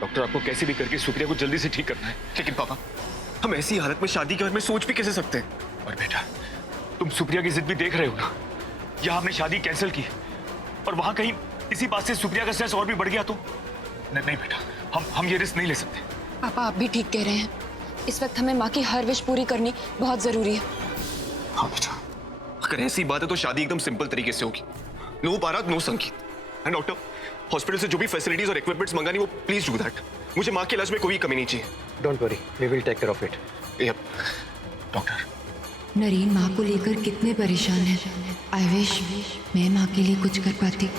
Doctor, आपको कैसे भी करके सुप्रिया को जल्दी से ठीक करना है। लेकिन पापा, हम ऐसी हालत में शादी के बारे में सोच भी कैसे सकते हैं? और बेटा, तुम सुप्रिया की जिद भी देख रहे हो ना। यहाँ हमने शादी कैंसिल की और वहां कहीं इसी बात से सुप्रिया का स्ट्रेस और भी बढ़ गया तो नहीं। नहीं बेटा, हम ये रिस्क नहीं ले सकते। पापा, आप भी ठीक कह रहे हैं। इस वक्त हमें माँ की हर विश पूरी करनी बहुत जरूरी है। हाँ बेटा, अगर ऐसी बात है तो शादी एकदम सिंपल तरीके से होगी। नो बारात, नो संगीत। एंड डॉक्टर, हॉस्पिटल से जो भी फैसिलिटीज और इक्विपमेंट्स मंगानी, वो प्लीज डू दैट। मुझे माँ के इलाज में कोई कमी नहीं चाहिए। Don't worry, we will take care of it. Doctor, Naren माँ को लेकर कितने परेशान है। आई विश मैं माँ के लिए कुछ कर पाती।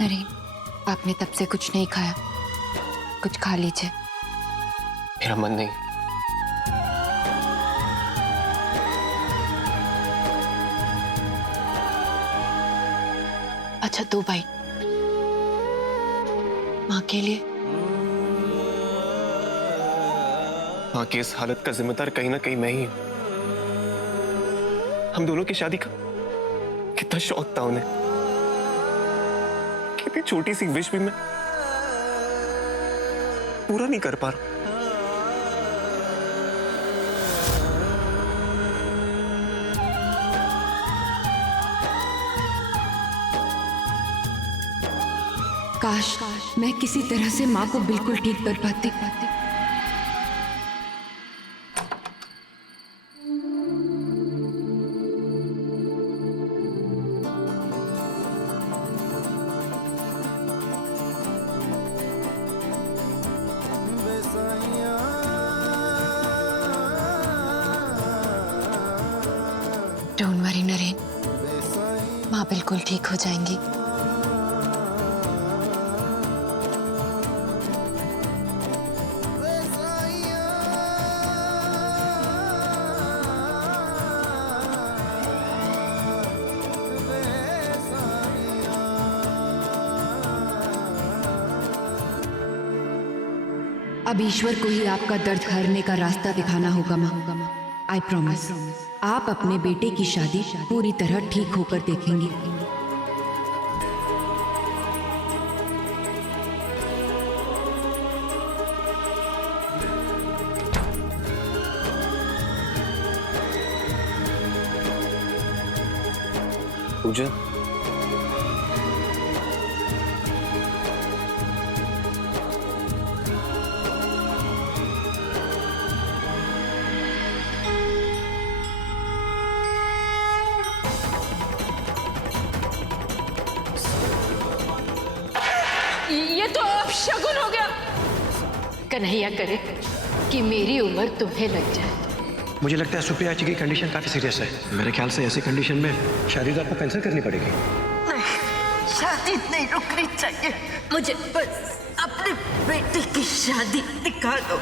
नरेन, आपने तब से कुछ नहीं खाया, कुछ खा लीजिए। मेरा मन नहीं। अच्छा, 2 बाइट माँ के लिए। माँ की इस हालत का जिम्मेदार कहीं ना कहीं मैं ही हूं। हम दोनों की शादी का कितना शौक था उन्हें। कितनी छोटी सी विश भी मैं पूरा नहीं कर पा रहा। काश मैं किसी तरह से माँ को बिल्कुल ठीक कर पाती। डोंट वरी नरेन, माँ बिल्कुल ठीक हो जाएंगी। अब ईश्वर को ही आपका दर्द हरने का रास्ता दिखाना होगा माँ। आई प्रॉमिस, आप अपने बेटे की शादी पूरी तरह ठीक होकर देखेंगी। पूजा, ये तो अपशगुन हो गया। कन्हैया करे कि मेरी उम्र तुम्हें लग जाए। मुझे लगता है सुप्रिया जी की कंडीशन काफी सीरियस है। मेरे ख्याल से ऐसी कंडीशन में शादी तो आपको कैंसिल करनी पड़ेगी। नहीं, शादी नहीं रुकनी चाहिए। मुझे बस अपने बेटे की शादी दिखा दो।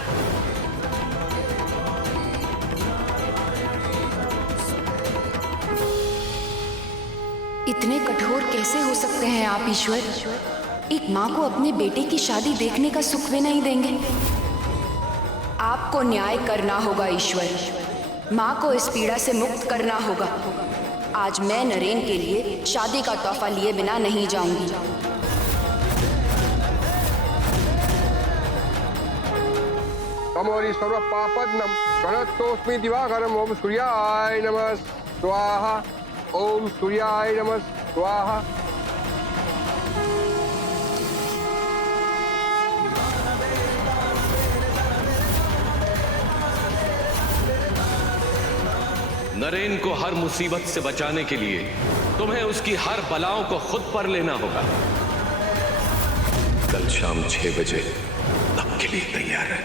इतने कठोर कैसे हो सकते हैं आप ईश्वर? एक माँ को अपने बेटे की शादी देखने का सुख भी नहीं देंगे। आपको न्याय करना होगा ईश्वर। माँ को इस पीड़ा से मुक्त करना होगा। आज मैं नरेन के लिए शादी का तोहफा लिए बिना नहीं जाऊंगी। तमोरी सर्व पापदनम गणतोस्मि दिवाकरम। ओम सूर्याय नमः स्वाहा। ओम सूर्याय नमः स्वाहा। नरेन को हर मुसीबत से बचाने के लिए तुम्हें उसकी हर बलाओं को खुद पर लेना होगा। कल शाम 6 बजे तब के लिए तैयार है।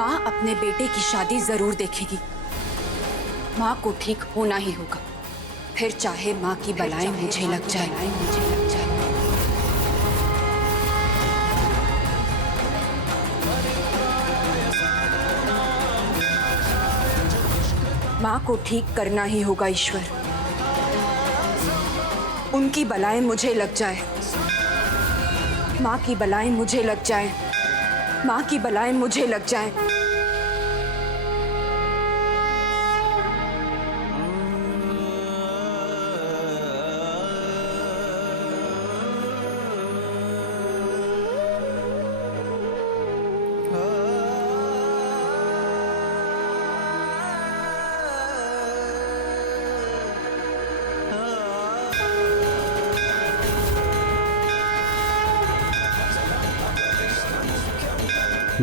माँ अपने बेटे की शादी जरूर देखेगी। माँ को ठीक होना ही होगा, फिर चाहे माँ की बलाएं मुझे लग जाए। माँ को ठीक करना ही होगा ईश्वर। उनकी बलाएं मुझे लग जाए, माँ की बलाएं मुझे लग जाए, माँ की बलाएं मुझे लग जाए।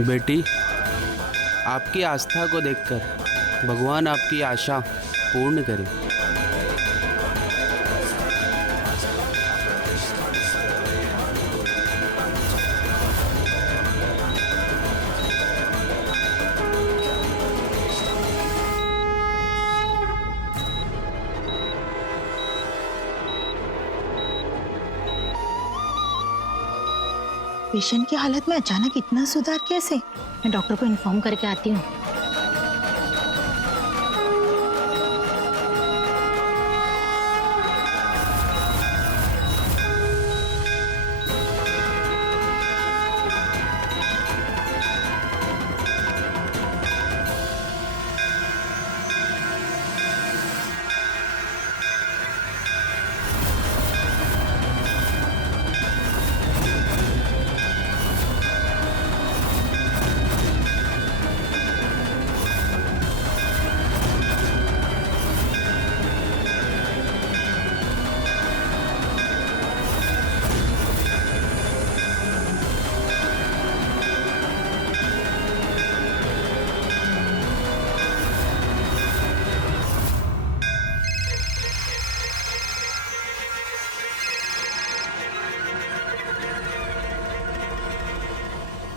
बेटी, आपकी आस्था को देखकर भगवान आपकी आशा पूर्ण करे। पेशेंट की हालत में अचानक इतना सुधार कैसे? मैं डॉक्टर को इन्फॉर्म करके आती हूँ।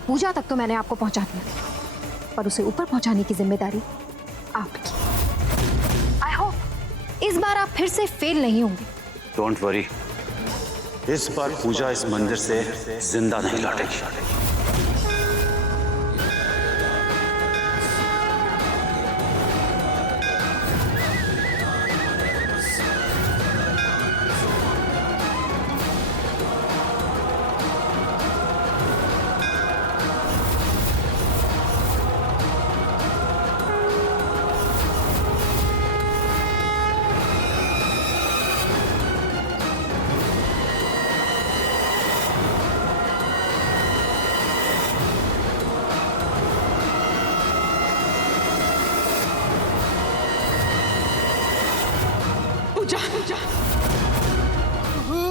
पूजा तक तो मैंने आपको पहुंचा दिया, पर उसे ऊपर पहुंचाने की जिम्मेदारी आपकी। आई होप इस बार आप फिर से फेल नहीं होंगे। डोंट वरी, इस बार पूजा इस मंदिर से जिंदा नहीं लौटेगी।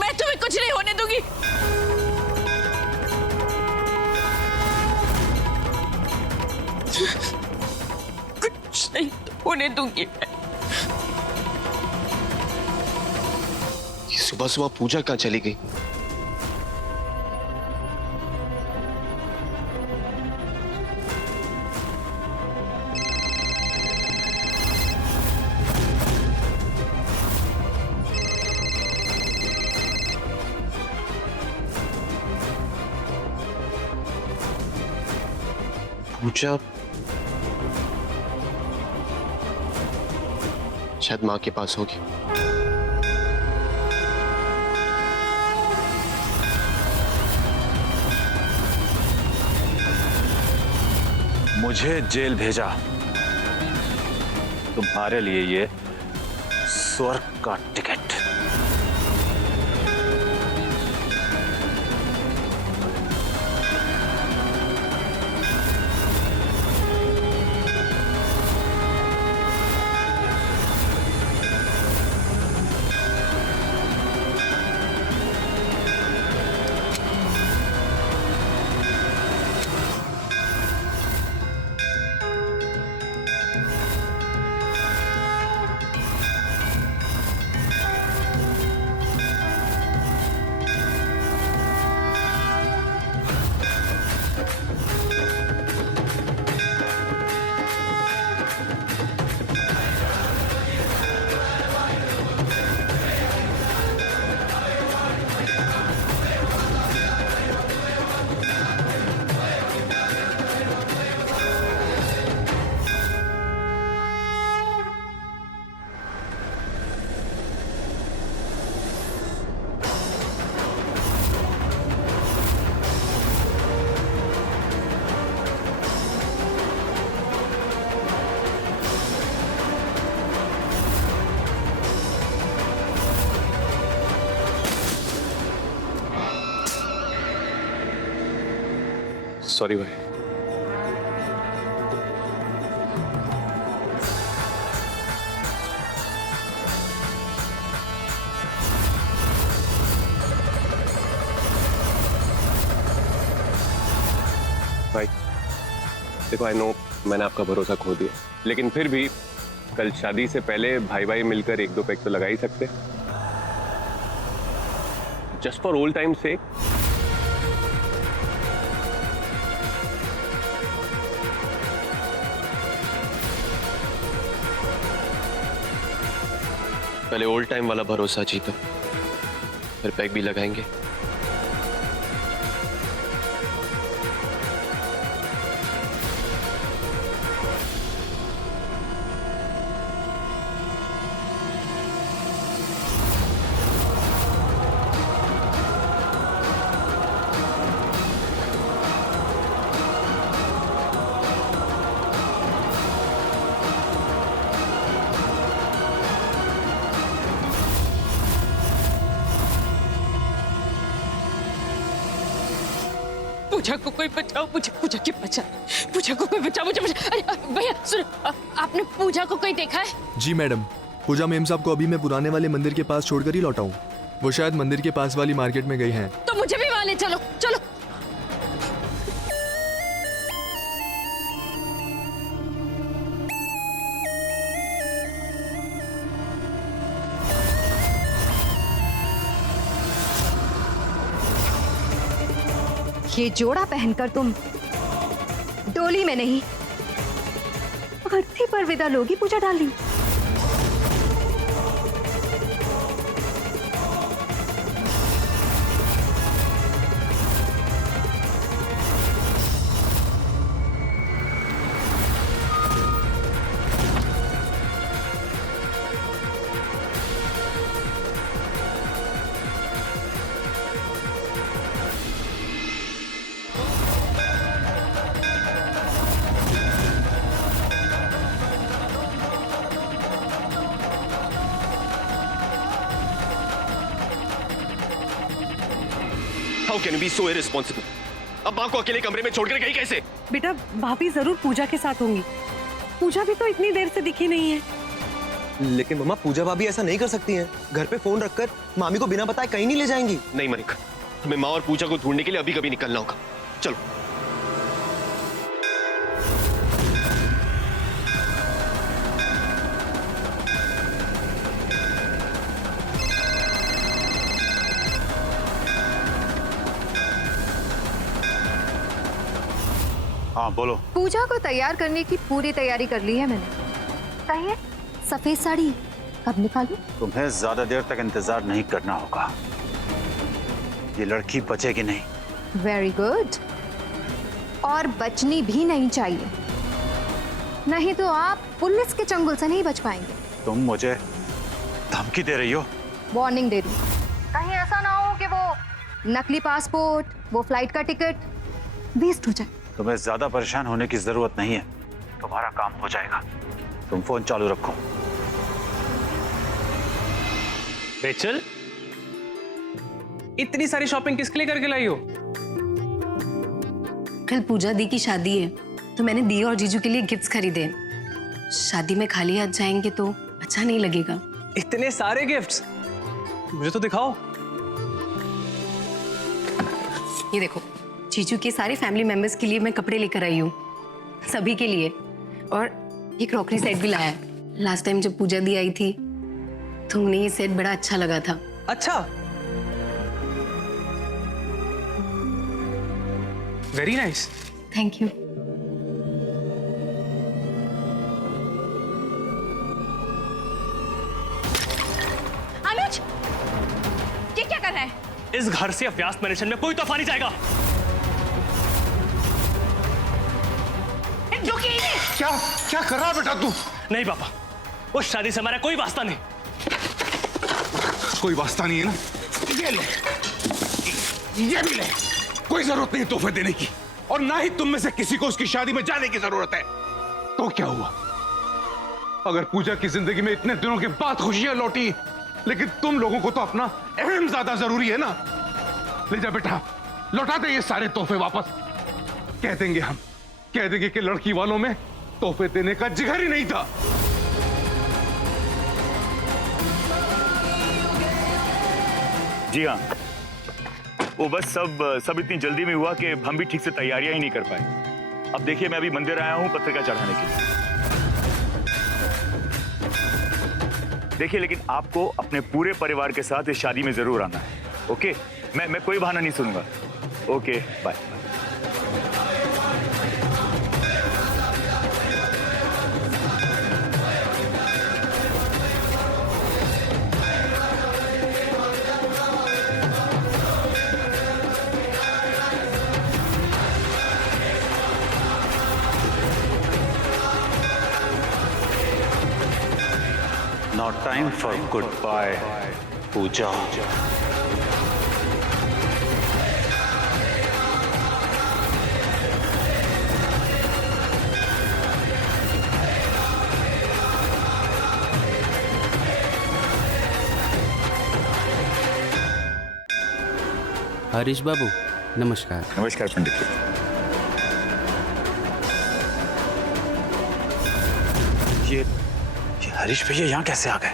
मैं तुम्हें कुछ नहीं होने दूंगी। कुछ नहीं होने दूंगी। सुबह सुबह पूजा कहाँ चली गई? पूजा शायद माँ के पास होगी। मुझे जेल भेजा, तुम्हारे लिए ये स्वर्ग का टिकट। सॉरी भाई। भाई देखो, आई नो मैंने आपका भरोसा खो दिया, लेकिन फिर भी कल शादी से पहले भाई भाई मिलकर एक दो पैक तो लगा ही सकते, जस्ट फॉर ओल्ड टाइम से। पहले ओल्ड टाइम वाला भरोसा जीतो, फिर पैक भी लगाएंगे। पूजा को कोई बचाओ, मुझे पूजा की बचा, पूजा को कोई बचाओ, मुझे बचा। अरे भैया सुनो, आपने पूजा को कोई देखा है? जी मैडम, पूजा मेम साहब को अभी मैं पुराने वाले मंदिर के पास छोड़कर ही लौटा हूँ। वो शायद मंदिर के पास वाली मार्केट में गई हैं। तो मुझे भी वहां ले चलो, चलो। ये जोड़ा पहनकर तुम डोली में नहीं, अर्थी पर विदा लोगी पूजा डाली। How can you be so irresponsible? अब माँ को अकेले कमरे में छोड़कर गई कैसे? बेटा भाभी जरूर पूजा के साथ होंगी। पूजा भी तो इतनी देर से दिखी नहीं है। लेकिन मम्मा, पूजा भाभी ऐसा नहीं कर सकती हैं। घर पे फोन रखकर मामी को बिना बताए कहीं नहीं ले जाएंगी। नहीं मनिक, हमें माँ और पूजा को ढूंढने के लिए अभी कभी निकलना होगा। चलो। हाँ बोलो। पूजा को तैयार करने की पूरी तैयारी कर ली है मैंने। सही है, सफेद साड़ी कब निकालूं? तुम्हें ज्यादा देर तक इंतजार नहीं करना होगा। ये लड़की बचेगी नहीं। Very good. और बचनी भी नहीं चाहिए, नहीं तो आप पुलिस के चंगुल से नहीं बच पाएंगे। तुम मुझे धमकी दे रही हो? वार्निंग दे रही हूं। कहीं ऐसा ना हो कि वो नकली पासपोर्ट, वो फ्लाइट का टिकट वेस्ट हो जाए। तुम्हें ज्यादा परेशान होने की जरूरत नहीं है, तुम्हारा काम हो जाएगा। तुम फोन चालू रखो। रेचल, इतनी सारी शॉपिंग किसके लिए करके लाई हो? कल पूजा दी की शादी है, तो मैंने दी और जीजू के लिए गिफ्ट्स खरीदे। शादी में खाली हाथ जाएंगे तो अच्छा नहीं लगेगा। इतने सारे गिफ्ट्स? मुझे तो दिखाओ। ये देखो, जीजू के सारे फैमिली मेंबर्स के लिए मैं कपड़े लेकर आई हूँ, सभी के लिए। और ये क्रॉकरी सेट भी लाया है। लास्ट टाइम जब पूजा दी आई थी तो उन्हें ये सेट बड़ा अच्छा लगा था। अच्छा, very nice. Thank you. Anuj, ये क्या कर रहा है? इस घर से व्यास मैनेशन में कोई तोहफा नहीं जाएगा। क्या क्या कर रहा है बेटा तू? नहीं पापा, उस शादी से हमारा कोई वास्ता नहीं। कोई वास्ता नहीं है ना? ये ले, ये भी ले। कोई जरूरत नहीं तोहफे देने की, और ना ही तुम में से किसी को उसकी शादी में जाने की जरूरत है। तो क्या हुआ? अगर पूजा की जिंदगी में इतने दिनों के बाद खुशियां लौटी, लेकिन तुम लोगों को तो अपना अहम ज्यादा जरूरी है ना। ले जा बेटा, लौटा दे ये सारे तोहफे वापस। कह देंगे कि लड़की वालों में तोहफे देने का जिगर ही नहीं था। जी हाँ, वो बस सब इतनी जल्दी में हुआ कि हम भी ठीक से तैयारियां ही नहीं कर पाए। अब देखिए, मैं अभी मंदिर आया हूँ पत्रिका चढ़ाने के लिए। देखिए, लेकिन आपको अपने पूरे परिवार के साथ इस शादी में जरूर आना है। ओके, मैं कोई बहाना नहीं सुनूंगा। Okay, bye. Not time for goodbye, Pooja. Harish babu, नमस्कार। नमस्कार पंडित जी। ये हरीश भैया यहाँ कैसे आ गए?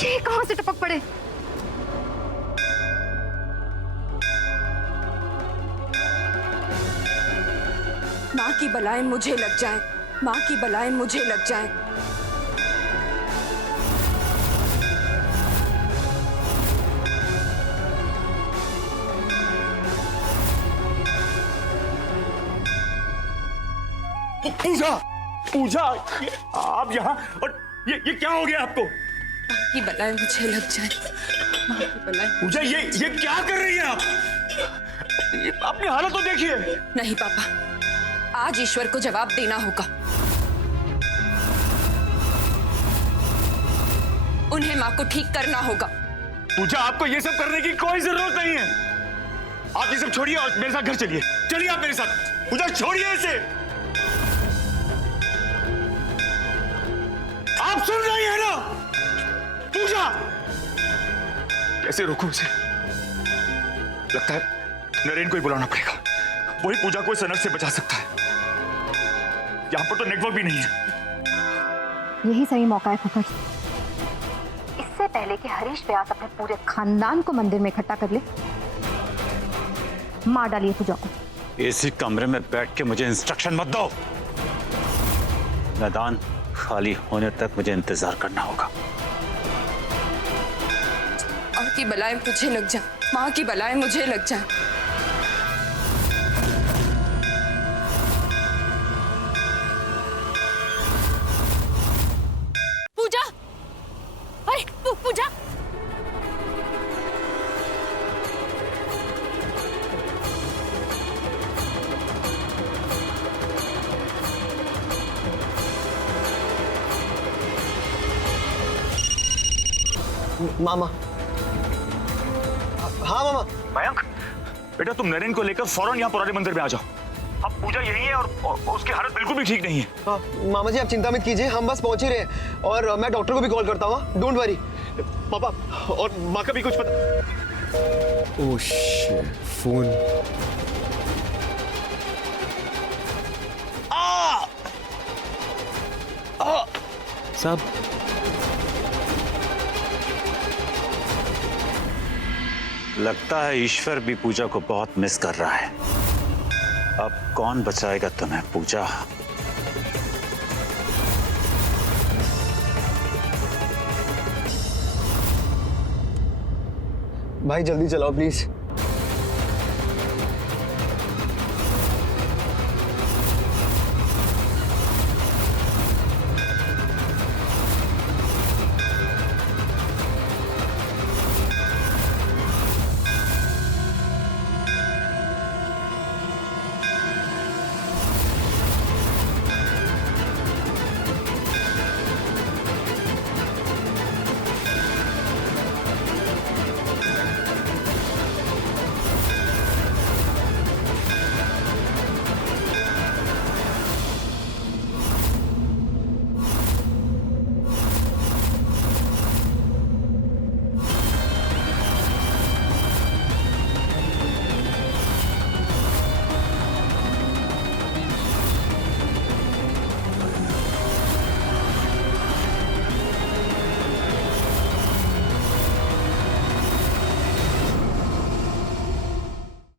ये कहां से टपक पड़े? माँ की बलाएं मुझे लग जाएं, माँ की बलाएं मुझे लग जाएं। पूजा, पूजा, आप यहाँ, और ये क्या हो गया आपको? माँ की बलाएं मुझे लग जाएं, माँ की बलाएं। पूजा, ये क्या कर रही हैं आप? अपनी हालत तो देखिए। नहीं पापा, आज ईश्वर को जवाब देना होगा। उन्हें माँ को ठीक करना होगा। पूजा, आपको ये सब करने की कोई जरूरत नहीं है। आप ये सब छोड़िए और मेरे साथ घर चलिए। चलिए आप मेरे साथ। पूजा, छोड़िए इसे। आप सुन रही हैं ना? पूजा, कैसे रोकूं उसे? लगता है नरेन को ही बुलाना पड़ेगा। वही पूजा को इस अनर्थ से बचा सकता है। यहां पर तो नेटवर्क भी नहीं है। यही सही मौका है फूफा जी। इससे पहले कि हरीश व्यास अपने पूरे खानदान को मंदिर में इकट्ठा कर ले, मार डालिए पूजा को। इसी कमरे में बैठ के मुझे इंस्ट्रक्शन मत दो। मैदान खाली होने तक मुझे इंतजार करना होगा। माँ की बलाएं मुझे लग जाए, माँ की बलाएं मुझे लग जाए। पूजा, अरे पूजा, मामा। हाँ मामा। मयंक, बेटा तुम नरेन को लेकर फौरन यहाँ पुराने मंदिर में आ जाओ। अब पूजा यही है और उसकी हालत बिल्कुल भी ठीक नहीं है। हाँ मामा जी, आप चिंता मत कीजिए, हम बस पहुंच ही रहे हैं। और मैं डॉक्टर को भी कॉल करता हूँ। Don't worry. पापा, और माँ का भी कुछ पता। Oh shit, phone. सब लगता है ईश्वर भी पूजा को बहुत मिस कर रहा है। अब कौन बचाएगा तुम्हें पूजा? भाई जल्दी चलाओ प्लीज।